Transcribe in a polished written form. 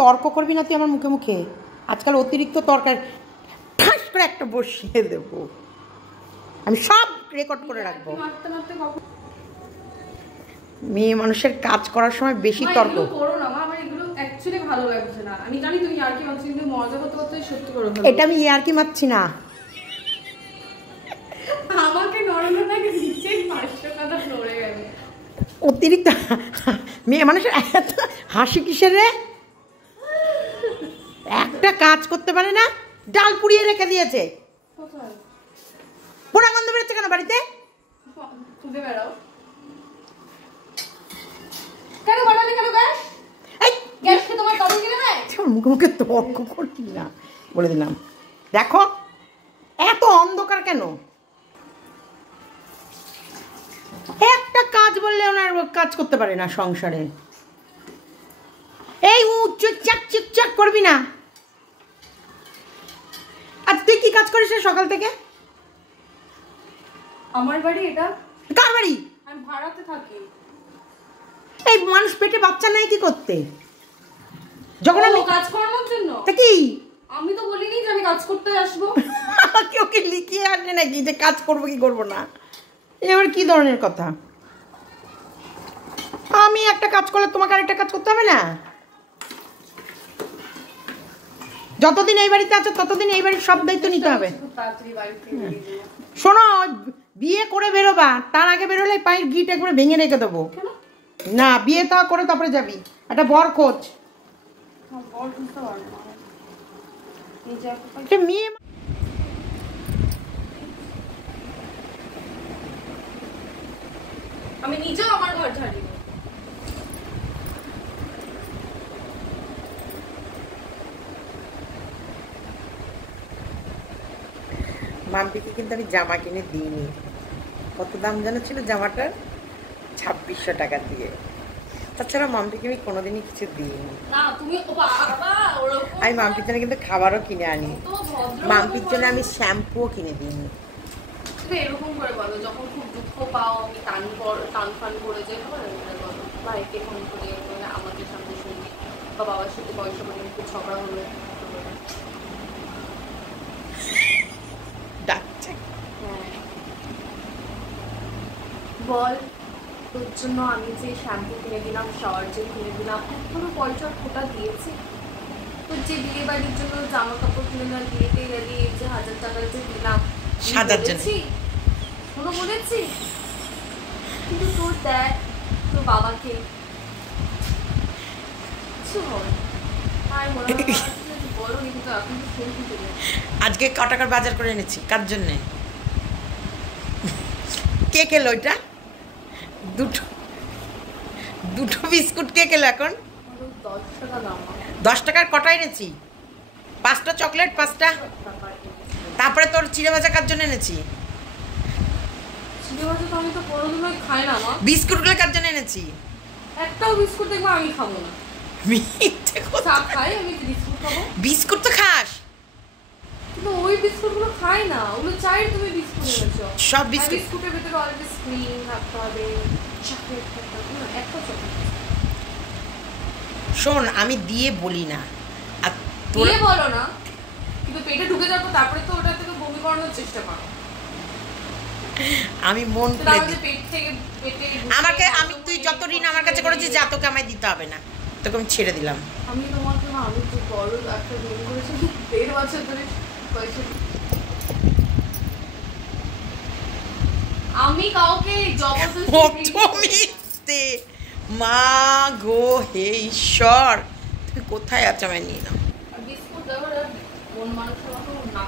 তর্ক করবি না তুই আমার মুখে মুখে। আজকাল অতিরিক্ত তর্কার ঠাস করে একটা বসিয়ে দেবো, আমি সব রেকর্ড করে রাখবো। মেয়ে মানুষের কাজ করার সময় বেশি তর্ক করো না মা, আমার এগুলো অ্যাকচুয়ালি ভালো লাগছে না। আমি জানি তুমি ইয়ার্কি মারছো, কিন্তু মজা করতে করতে সত্যি করে ফেলো। এটা আমি ইয়ার্কি মারছি না। আমাকে নরমাল নাকি নিচে 500 টাকা নড়ে গেল। অতিরিক্ত মেয়ে মানুষের এত হাসি কিসের রে? একটা কাজ করতে পারে না, ডাল পুড়িয়ে রেখে দিয়েছে। কোথায় পোড়া গন্ধ বেরোচ্ছে কেন বাড়িতে? খুঁজে বেড়াও কেন? বাড়ালে কেন গ্যাস? এই গ্যাসকে তোমার কবে কিনে দেয়? মুখে মুখে তর্ক করবি না বলে দিলাম। দেখো এত অন্ধকার কেন? একটা কাজ বললে ওনার কাজ করতে পারে না সংসারে। এই উচ্চ চাক চিক চাক করবি না। আর তুই কি কাজ করিস সকাল থেকে? আমার বাড়ি এটা। কার বাড়ি? আমি ভাড়াতে থাকি। এই মানুষ পেটে বাচ্চা নাই কি করতে? যখন আমি কাজ করানোর জন্য। তা কি? আমি তো বলিনি যে আমি কাজ করতে আসবো। কেউ কি লিখিয়ে আসে নাকি যে কাজ করবো কি করবো না? এবার কি ধরনের কথা? আমি একটা কাজ করলে তোমাকে আরেকটা কাজ করতে হবে না? যতদিন এই বাড়িতে আছো ততদিন এই বাড়ির সব দায়িত্ব নিতে হবে। শোনো, বিয়ে করে বেরোবা, তার আগে বেরোলে পায়ের গিট একবারে ভেঙে রেখে দেবো। না, বিয়ে তা করে তারপরে যাবি। একটা বর খোঁজ। মেয়ে আমি নিজেও আমার ঘর ঝাড়ি। মাম্পিকে কিন্তু আমি জামা কিনে দিইনি। কত দাম জানা ছিল জামাটার? 2600 টাকা দিয়ে। তাছাড়া মাম্পিকে আমি কোনোদিনই কিছু দিইনি। আমি মাম্পির জন্য কিন্তু খাবারও কিনে আনি। মাম্পির জন্য আমি শ্যাম্পুও কিনে দিইনি। এরকম করে বলো, যখন খুব দুঃখ পাও, আমি টান ফান করে যাই, ভাইকে ফোন করে আমাদের সামনে শুনি, বা বাবার সাথে পয়সা করে একটু ঝগড়া হলো, বল তোর জন্য আমি যে শ্যাম্পু কিনে দিলাম, শাওয়ার জেল কিনে দিলাম, এখনো পয়সা ফোটা দিয়েছি? তোর যে বিয়ে বাড়ির জন্য জামা কাপড় কিনে না, বিয়েতে গেলি যে 1000 টাকা যে দিলাম, কোনো বলেছি? কিন্তু তোর দেখ, তোর বাবাকে কিছু হয় বলো, কিন্তু এখন তো শুনতে আজকে ক টাকার বাজার করে এনেছি? কার জন্যে? কে খেলো ওইটা? দুটো বিস্কুট কে খেলো এখন? 10 টাকা দাম। 10 টাকার কটা এনেছি? 5টা চকলেট, 5টা। তারপরে তোর চিড়ে ভাজা কার জন্য এনেছি? চিড়ে ভাজা তো আমি তো কোনোদিনই খাই না মা। বিস্কুটগুলো কার জন্য এনেছি? একটাও বিস্কুট দেখবো আমি খাবো না। মিথ্যে কথা। খাই আমি, বিস্কুট খাবো। বিস্কুট তো খাস, কিন্তু ওই বিস্কুটগুলো খাই না। ওগুলো চাই তুমি বিস্কুট এনেছো। সব বিস্কুট, বিস্কুটের ভিতরে অলওয়েজ ক্রিম থাকতে হবে, চকলেট থাকতে হবে না, একটা চকলেট। শোন, আমি দিয়ে বলি না, আর দিয়ে বলো না, কিন্তু পেটে ঢুকে যাবো, তারপরে তো ওটা থেকে বমি করানোর চেষ্টা করো। আমি মন খুলে দিই। পেট থেকে পেটে আমাকে, আমি তুই যত ঋণ আমার কাছে করেছিস, যা তোকে আমায় দিতে হবে না, তোকে আমি ছেড়ে দিলাম। আমি তোমাকে আমি তো বড় একটা ঋণ করেছি 1.5 বছর ধরে পয়সা। আমি কাউকে জবরদস্তি মা গো হে ঈশ্বর, তুমি কোথায় আছো? আমায় নিয়ে নাও। বিস্কুট দাও, মন মানুষের মতো না।